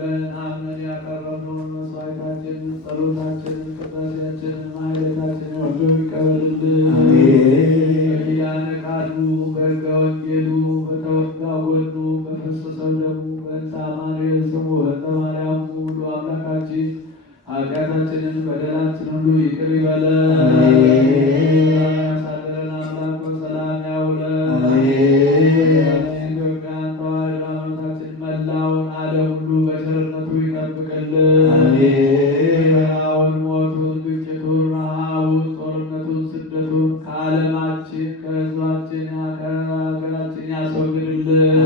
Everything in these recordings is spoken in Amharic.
አምነን ያቀረብነውን መስዋዕታችንን፣ ጸሎታችንን፣ ቅዳሴያችንን፣ ማህሌታችንን ወዶ ይቀበልልን። በኪዳነ ቃሉ በሕገ ወንጌሉ በተወጋ ጎኑ በፈሰሰው ደሙ በእንተ አማኑኤል ስሙ በእንተ ማርያም ሁሉ አምላካችን ኃጢአታችንን በደላችን ሁሉ ይቅር ይበለን። ያሳድረን አምላክ በሰላም ያውለን። ኢትዮጵያን ተዋሕዶ ሃይማኖታችን መላውን ዓለም ሁሉ በቸርነቱ ይጠብቅልን። መከራውን፣ ሞቱን፣ ግጭቱን፣ ረሃቡን፣ ጦርነቱን፣ ስደቱን ከዓለማችን ከሕዝባችን ከሀገራችን ያስወግድልን።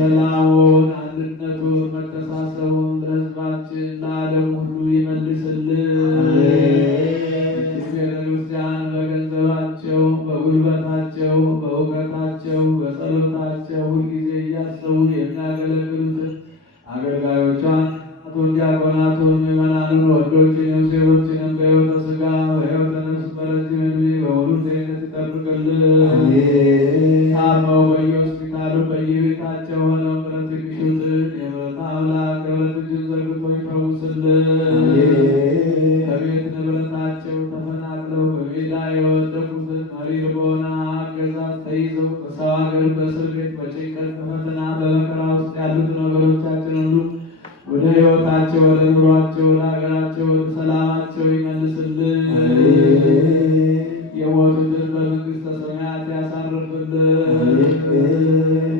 ሰላሙን፣ አንድነቱን፣ መተሳሰቡን ለሕዝባችን ለዓለም ሁሉ ይመልስልን። ቤተክርስቲያን በገንዘባቸው፣ በጉልበታቸው፣ በእውቀታቸው፣ በጸሎታቸው ሁልጊዜ እያሰቡ የሚያገለግሉትን አገልጋዮቿን አቶን ዲያቆናቱን፣ ምዕመናኑን፣ ወንዶችንም ሴቶችንም በሕይወተ ሥጋ በሕይወተ ነፍስ በረጅም ዕድሜ በሙሉ ጤንነት ይጠብቅልን። ታመው በየሆስፒታሉ በየቤታቸው ሆነው ምሕረት የሚሹትን የምሕረት አምላክ የምሕረት እጁን ዘርግቶ ይፈውስልን። ከቤት ንብረታቸው ተፈናቅለው በሜዳ የወደቁትን መሪር በሆነ አገዛዝ ተይዘው በሰው ሀገር በእስር ቤት በጭንቀት በፈተና በመከራ ውስጥ ያሉትን ወገኖቻችን ሁሉ ወደ ሕይወታቸው ወደ ኑሯቸው ወደ ሀገራቸው ወደ ሰላማቸው ይመልስልን። የሞቱትን በመንግሥተ ሰማያት ያሳርፍልን።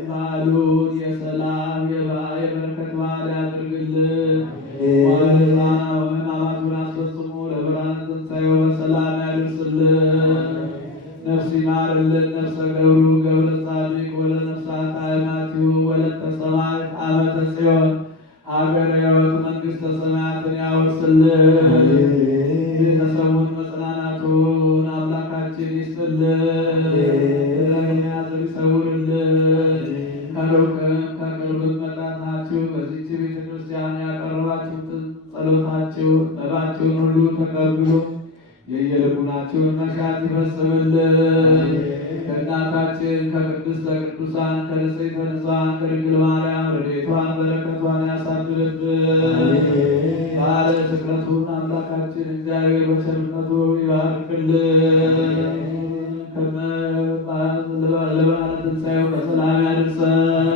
በዓሉን የሰላም የበረከት በዓል ያድርግልን። ሕማማቱን አስፈጽሞ ለብርሃነ ትንሣኤው በሰላም ያደርስልን። ነፍስ ይማርልን። ነፍሰ ገብሩ ገብረ ጻድቅ ወለነፍሳት አእማቲሁ ወለተ ሰማዕት ዓመተ ጽዮን ሀገረ ሕይወት መንግሥተ ሰማያትን ያወርስልን። ቤተሰቡን መጽናናቱን አምላካችን ይስጥልን። ለሚያዝን ይሰውርልን። ከሩቅም ከቅርብም መጣታችሁ በዚህች ቤተ ክርስቲያን ያቀረባችሁትን ጸሎታችሁን መባችሁን ሁሉ ተቀብሎ የየልቡናችሁን መሻት ይፈጽምልን። ከእናታችን ከቅድስተ ቅዱሳን ከንጽሕተ ንጹሐን ከድንግል ማርያም ረድኤቷን በረከቷን ያሳድርብን። በዓለ ስቅለቱን አምላካችን እግዚአብሔር በቸርነቱ ይባርክልን። ለበዓለ ትንሣኤው በሰላም ያድርሰን።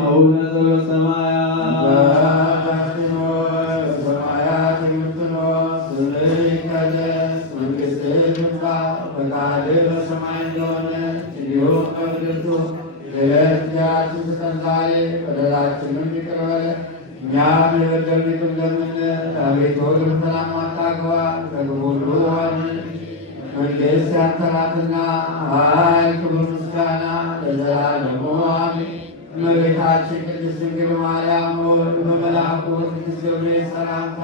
አቡነ ዘበሰማያት አባታችን ሆይ በሰማያት የምትኖር ስምህ ይቀደስ፣ መንግሥትህ ትምጣ፣ ፈቃድህ በሰማይ እንደሆነች እንዲሁም በምድር ትሁን። የዕለት እንጀራችንን ስጠን ዛሬ፣ በደላችንን ይቅር በለን እኛም የበደሉንን እንደምንል፣ አቤቱ ወደ ፈተና አታግባን ከክፉ ሁሉ አድነን። መንግሥት ያንተ ናትና ኃይል፣ ክብር፣ ምስጋና ለዘላለሙ አሜን። እመቤታችን ቅድስት ድንግል ማርያም ሆይ በመልአኩ ቅዱስ ገብርኤል ሰላምታ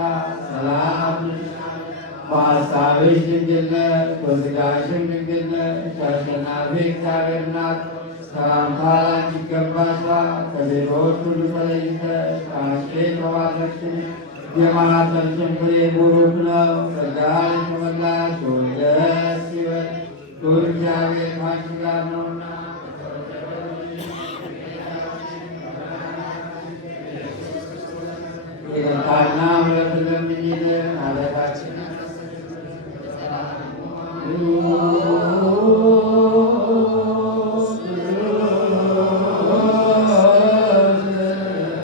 ሰላም እንልሻለን። በሐሳብሽ ድንግል ነሽ፣ በሥጋሽም ድንግል ነሽ። አሸናፊ እግዚአብሔር እናት ሰላምታ ላንቺ ይገባሻል። ከሴቶች ሁሉ ተለይተሽ አንቺ የተባረክሽ ነሽ፣ የማኅፀንሽ ፍሬ ቡሩክ ነው። ጸጋን የተመላሽ ሆይ ደስ ይበልሽ፣ ልዑል እግዚአብሔር ከአንቺ ጋር ነውና ይቅርታና ምሕረትን ለምኝልን ኃጢአታችንን